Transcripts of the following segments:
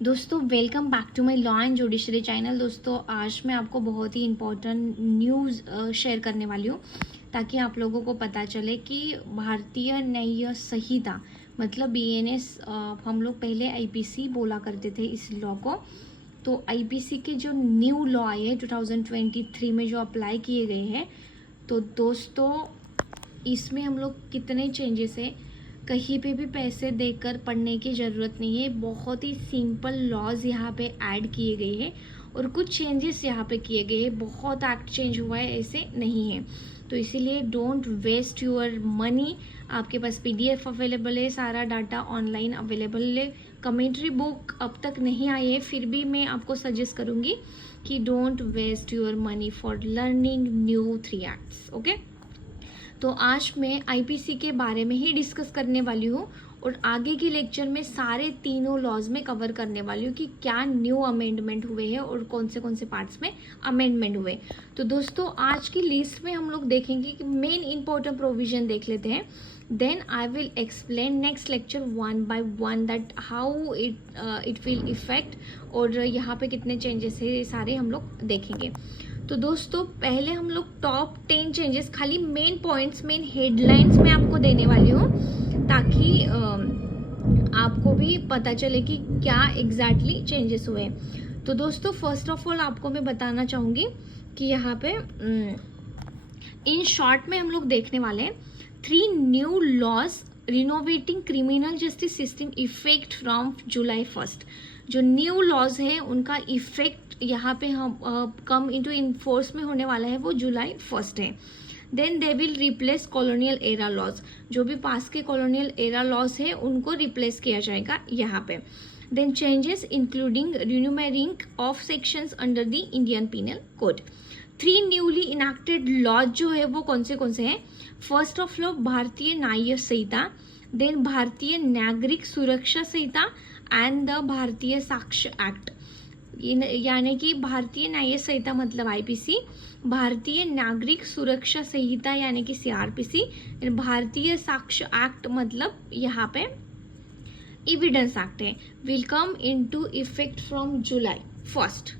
दोस्तों welcome back to my law and judiciary channel. दोस्तों आज मैं आपको बहुत ही इम्पोर्टेंट न्यूज़ शेयर करने वाली हूँ ताकि आप लोगों को पता चले कि भारतीय न्याय संहिता मतलब बीएनएस, हम लोग पहले आईपीसी बोला करते थे इस लॉ को। तो आईपीसी के जो न्यू लॉ आए हैं 2023 में जो अप्लाई किए गए हैं, तो दोस्तों इसमें हम लोग कितने चेंजेस है, कहीं पे भी पैसे देकर पढ़ने की ज़रूरत नहीं है। बहुत ही सिंपल लॉज यहाँ पे ऐड किए गए हैं और कुछ चेंजेस यहाँ पे किए गए हैं। बहुत एक्ट चेंज हुआ है, ऐसे नहीं है। तो इसीलिए डोंट वेस्ट योर मनी। आपके पास पीडीएफ अवेलेबल है, सारा डाटा ऑनलाइन अवेलेबल है। कमेंट्री बुक अब तक नहीं आई है, फिर भी मैं आपको सजेस्ट करूँगी कि don't waste your money for learning new 3 acts. Okay, तो आज मैं आईपीसी के बारे में ही डिस्कस करने वाली हूँ और आगे के लेक्चर में सारे तीनों लॉज में कवर करने वाली हूँ कि क्या न्यू अमेंडमेंट हुए हैं और कौन से पार्ट्स में अमेंडमेंट हुए। तो दोस्तों आज की लिस्ट में हम लोग देखेंगे कि मेन इंपॉर्टेंट प्रोविजन देख लेते हैं, then I will explain next lecture one by one that how it will effect और यहाँ पे कितने चेंजेस है, ये सारे हम लोग देखेंगे। तो दोस्तों पहले हम लोग टॉप 10 चेंजेस, खाली मेन पॉइंट्स, मेन हेडलाइंस में आपको देने वाली हूँ ताकि आपको भी पता चले कि क्या एग्जैक्टली चेंजेस हुए। तो दोस्तों फर्स्ट ऑफ ऑल आपको मैं बताना चाहूँगी कि यहाँ पे इन शॉर्ट में हम लोग देखने वाले हैं 3 new laws renovating criminal justice system effect from July 1। जो न्यू लॉज है उनका इफेक्ट यहाँ पे हम कम इनटू इनफोर्स में होने वाला है, वो जुलाई 1 है। Then they will replace colonial era laws, जो भी पास के कॉलोनियल एरा लॉज है उनको रिप्लेस किया जाएगा यहाँ पे। Then changes including renumbering of sections under the Indian penal code. 3 newly enacted laws जो है वो कौन से हैं। फर्स्ट ऑफ लॉ भारतीय न्याय संहिता, देन भारतीय नागरिक सुरक्षा संहिता एंड द भारतीय साक्ष्य एक्ट। यानी कि भारतीय न्याय संहिता मतलब आईपीसी, भारतीय नागरिक सुरक्षा संहिता यानी कि सीआरपीसी, भारतीय साक्ष्य एक्ट मतलब यहाँ पे एविडेंस एक्ट है, will come into effect from July 1।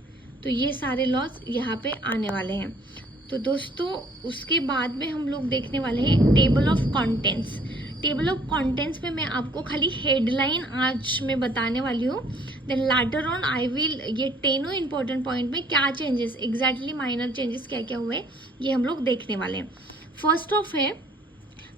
तो ये सारे लॉज यहाँ पे आने वाले हैं। तो दोस्तों उसके बाद में हम लोग देखने वाले हैं table of contents. Table of contents में मैं आपको खाली हेडलाइन आज मैं बताने वाली हूँ, then later on I will ये 10 इंपॉर्टेंट पॉइंट में क्या चेंजेस एग्जैक्टली माइनर चेंजेस क्या क्या हुए ये हम लोग देखने वाले हैं। फर्स्ट ऑफ है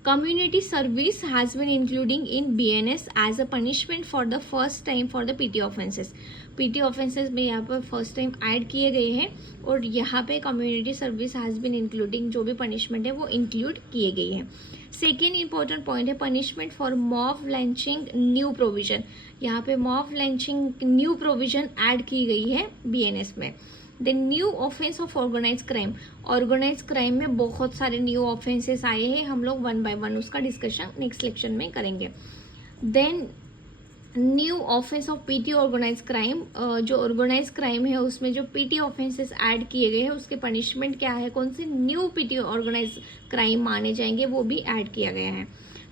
community service has been including in BNS as a punishment for the first time for the PT offenses। PT offenses में यहाँ पर फर्स्ट टाइम ऐड किए गए हैं और यहाँ पे community service has been including जो भी पनिशमेंट है वो इंक्लूड किए गए हैं। सेकेंड इंपॉर्टेंट पॉइंट है punishment for mob lynching new provision. यहाँ पे mob lynching new provision add की गई है BNS में। Then new offence of organise crime. Organise crime में बहुत सारे न्यू ऑफेंसेस आए हैं, हम लोग 1 बाय 1 उसका डिस्कशन नेक्स्ट लेक्चर में करेंगे। Then new offence of petty organised crime, जो ऑर्गेनाइज क्राइम है उसमें जो पीटी ऑफेंसेस ऐड किए गए हैं उसके पनिशमेंट क्या है, कौन से न्यू पीटी ऑर्गेनाइज क्राइम माने जाएंगे वो भी ऐड किया गया है।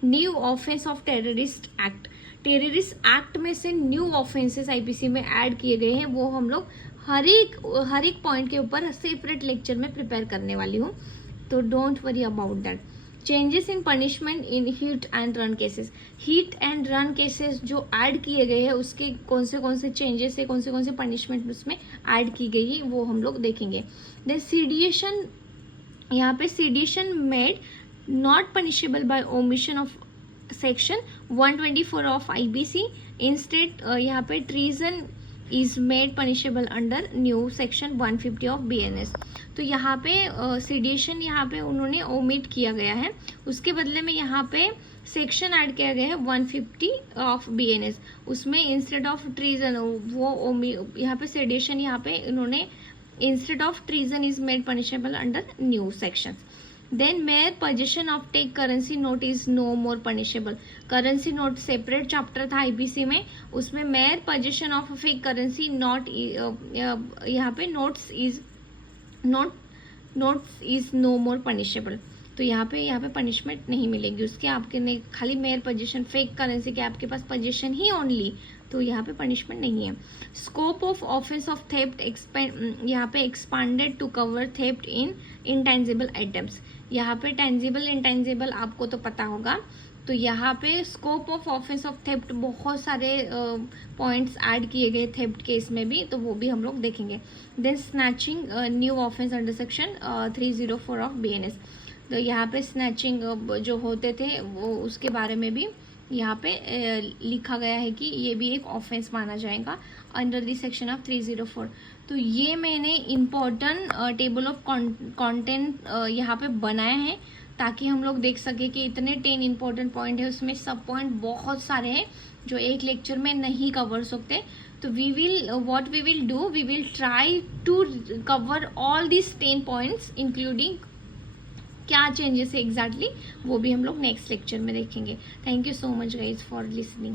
New offence of terrorist act, terrorist act में से न्यू ऑफेंसेस आईपीसी में ऐड किए गए हैं, वो हम लोग हर एक पॉइंट के ऊपर सेपरेट लेक्चर में प्रिपेयर करने वाली हूँ, तो don't worry about that. Changes in punishment in heat and run cases, hit and run cases जो ऐड किए गए हैं उसके कौन से चेंजेस है, कौन से पनिशमेंट उसमें ऐड की गई है वो हम लोग देखेंगे। देन सीडिएशन, यहाँ पे sedition made not punishable by omission of section 124 of IPC, instead यहाँ पे treason is made punishable under new section 150 of BNS। तो यहाँ पे सीडिएशन यहाँ पे उन्होंने ओमिट किया गया है, उसके बदले में यहाँ पे सेक्शन ऐड किया गया है 150 ऑफ BNS, उसमें इंस्टेड ऑफ ट्रीजन वो यहाँ पे सीडिएशन यहाँ पे इन्होंने instead of treason is made punishable under new section. Then mere possession of fake currency note is no more punishable. Currency note separate chapter था आईपीसी में, उसमें mere possession of fake currency note यहाँ पे notes is no more punishable. तो यहाँ पे punishment नहीं मिलेगी उसके, आपके ने खाली मेयर पोजीशन फेक करेंसी के आपके पास पोजीशन ही ओनली तो यहाँ पे पनिशमेंट नहीं है। Scope of offence of theft यहाँ पे expanded to cover theft in intangible items. यहाँ पे टेंजिबल इंटेंजिबल आपको तो पता होगा, तो यहाँ पे scope of offence of theft बहुत सारे पॉइंट्स ऐड किए गए थेफ्ट केस में भी, तो वो भी हम लोग देखेंगे। Then snatching new offence under section 304 of BNS। तो यहाँ पे स्नैचिंग जो होते थे वो उसके बारे में भी यहाँ पे लिखा गया है कि ये भी एक ऑफेंस माना जाएगा अंडर द सेक्शन ऑफ 304। तो ये मैंने इम्पोर्टेंट टेबल ऑफ कंटेंट यहाँ पे बनाया है ताकि हम लोग देख सके कि इतने 10 इंपॉर्टेंट पॉइंट है, उसमें सब पॉइंट बहुत सारे हैं जो एक लेक्चर में नहीं कवर सकते। तो we will try to cover all this 10 points including क्या चेंजेस है एग्जैक्टली, वो भी हम लोग नेक्स्ट लेक्चर में देखेंगे। Thank you so much guys for listening.